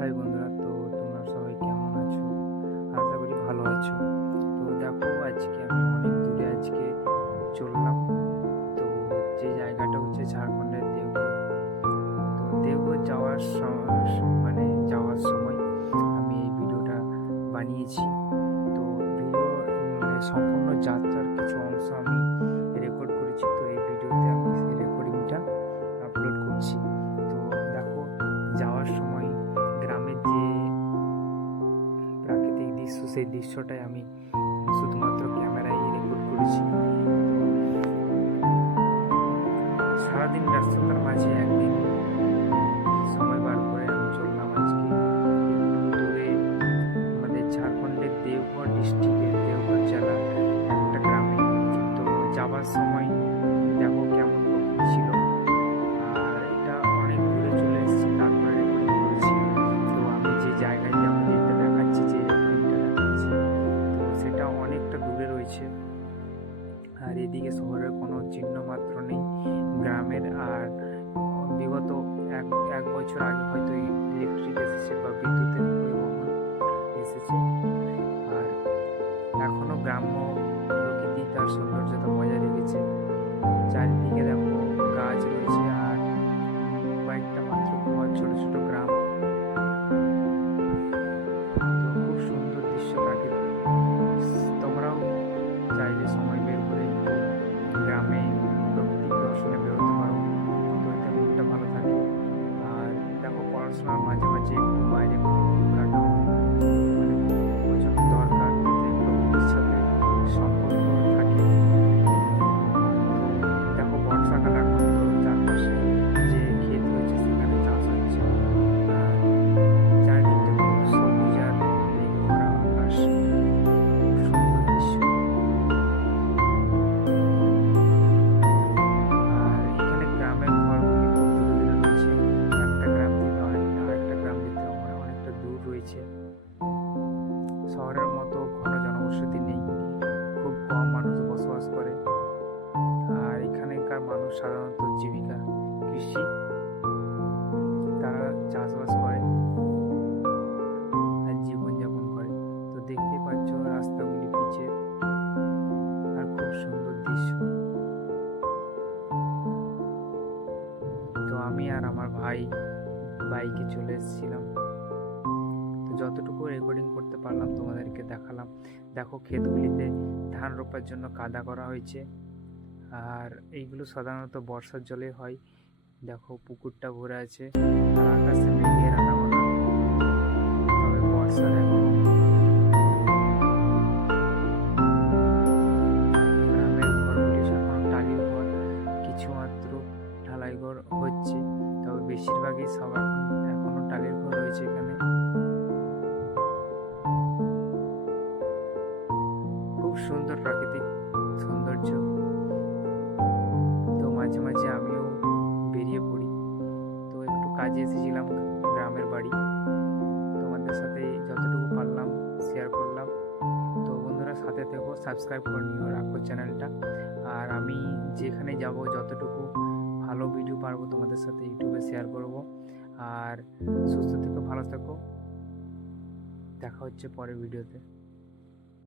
High বন্ধুরা, তো তোমরা সবাই কেমন আছো? আশা করি ভালো আছো। তো দেখো, আজকে আমি অনেক দূরে চললাম। তো যে জায়গাটা হচ্ছে ঝাড়খণ্ডের দেওঘর। তো দেওঘর যাওয়ার সময় আমি এই ভিডিওটা বানিয়েছি। তো সম্পূর্ণ যাত্রার কিছু অংশ আমি রেকর্ড করেছি। তো এই ভিডিওতে আমি সেই রেকর্ডিংটা আপলোড করছি। তো দেখো, যাওয়ার সময় গ্রামের যে প্রাকৃতিক দৃশ্য, সেই দৃশ্যটাই আমি শুধুমাত্র ক্যামেরায় রেকর্ড করেছি। সারাদিন ব্যস্ততার মাঝে একদিন সময় বার করে আমি চললাম আজকে একটু দূরে, আমাদের ঝাড়খণ্ডের দেওঘর ডিস্ট্রিক্টের দেওঘর জেলার একটা গ্রামে। তো যাওয়ার সময় দেখো কেমন প্রকৃতি ছিল, আর এটা অনেক দূরে চলে এসেছি, তারপরে রেকর্ডিং করেছি। তো আমি যে জায়গায় যাবো, যেটা দেখাচ্ছি, যে রেকর্ডিংটা দেখাচ্ছি, তো সেটা অনেকটা দূরে রয়েছে। আর এদিকে শহরের কোনো চিহ্ন মাত্র নেই গ্রামের। আর বিগত এক বছর আগে হয়তো ইলেকট্রিক এসেছে বা বিদ্যুতের পরিবহন এসেছে। আর এখনো গ্রাম্য প্রকৃতি তার সৌন্দর্যতা বজায় রেখেছে। চারিদিকে দেখো গাছ রয়েছে, আর কয়েকটা মাত্র ঘর, ছোট ছোট গ্রাম। তো খুব সুন্দর দৃশ্য প্রাকৃতিক। তোমরাও চাইলে সময় বের করে গ্রামে প্রকৃতিক দর্শনে বেরোতে পারো। তো এতে মনটা ভালো থাকে। আর দেখো, পড়াশোনার মাঝে মাঝে একটু বাইরে ঘোরাটাও মানে প্রচুর দরকার, যাতে প্রকৃতির সাথে সম্পর্ক থাকে। দেখো, বর্ষাকাল, এখন তো চারপাশে যে ক্ষেত রয়েছে সেখানে চাষ হচ্ছে। আর চারিদিকটা খুব সবুজ আর মেঘে ভরা আকাশ, খুব সুন্দর দৃশ্য। আর এখানে গ্রামের ঘরগুলি খুব দূরে দূরে রয়েছে। একটা গ্রাম থেকে আরেকটা গ্রাম যেতে অনেকটা দূর রয়েছে। শহরের মতো ঘন জনবসতি নেই, খুব কম মানুষ বসবাস করে। আর এখানকার মানুষ সাধারণত জীবিকা কৃষি, তারা চাষবাস করে আর জীবনযাপন করে। তো দেখতে পাচ্ছ রাস্তাগুলি পিচের, আর খুব সুন্দর দৃশ্য। তো আমি আর আমার ভাই বাইকে চলে এসেছিলাম। তো যতটুকু রেকর্ডিং করতে পারলাম তোমাদেরকে দেখালাম। দেখো, ক্ষেতগুলিতে ধান রোপার জন্য কাদা করা হয়েছে। আর এইগুলো সাধারণত বর্ষার জলে হয়। দেখো, পুকুরটা ভরে আছে, আর আকাশে মেঘের আনাগোনা। তবে বর্ষার এখনো গ্রামের ঘরগুলি এখনো টালির ঘর, কিছু মাত্র ঢালাই ঘর হচ্ছে। তবে বেশিরভাগই সব এখনো টালির ঘর রয়েছে এখানে। খুব সুন্দর প্রাকৃতিক সৌন্দর্য। তো মাঝে মাঝে আমিও বেরিয়ে পড়ি। তো একটু কাজে এসেছিলাম গ্রামের বাড়ি, তোমাদের সাথে যতটুকু পারলাম শেয়ার করলাম। তো বন্ধুরা, সাথে থেকো, সাবস্ক্রাইব করে নিও, রাখো চ্যানেলটা। আর আমি যেখানে যাব যতটুকু ভালো ভিডিও পারবো তোমাদের সাথে ইউটিউবে শেয়ার করব। আর সুস্থ থেকো, ভালো থেকো, দেখা হচ্ছে পরের ভিডিওতে।